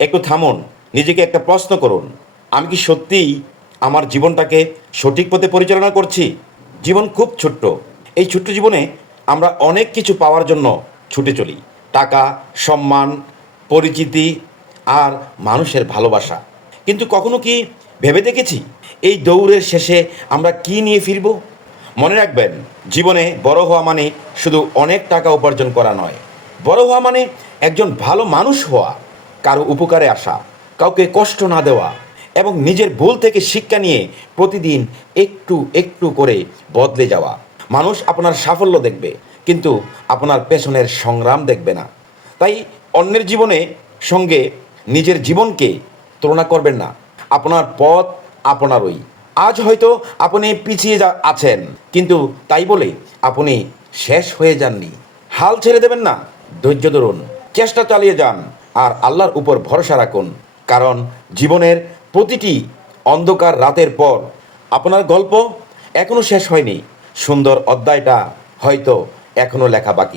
একটু থামুন, নিজেকে একটা প্রশ্ন করুন, আমি কি সত্যিই আমার জীবনটাকে সঠিক পথে পরিচালনা করছি? জীবন খুব ছোট্ট। এই ছোট্ট জীবনে আমরা অনেক কিছু পাওয়ার জন্য ছুটে চলি। টাকা, সম্মান, পরিচিতি আর মানুষের ভালোবাসা। কিন্তু কখনো কি ভেবে দেখেছি এই দৌড়ের শেষে আমরা কি নিয়ে ফিরব? মনে রাখবেন, জীবনে বড় হওয়া মানে শুধু অনেক টাকা উপার্জন করা নয়। বড় হওয়া মানে একজন ভালো মানুষ হওয়া, কারো উপকারে আসা, কাউকে কষ্ট না দেওয়া এবং নিজের ভুল থেকে শিক্ষা নিয়ে প্রতিদিন একটু একটু করে বদলে যাওয়া। মানুষ আপনার সাফল্য দেখবে, কিন্তু আপনার পেছনের সংগ্রাম দেখবে না। তাই অন্যের জীবনে সঙ্গে নিজের জীবনকে তুলনা করবেন না। আপনার পথ আপনারই। আজ হয়তো আপনি পিছিয়ে আছেন, কিন্তু তাই বলে আপনি শেষ হয়ে যাননি। হাল ছেড়ে দেবেন না, ধৈর্য ধরুন, চেষ্টা চালিয়ে যান আর আল্লাহর উপর ভরসা রাখুন। কারণ জীবনের প্রতিটি অন্ধকার রাতের পর আপনার গল্প এখনো শেষ হয়নি। সুন্দর অধ্যায়টা হয়তো এখনো লেখা বাকি।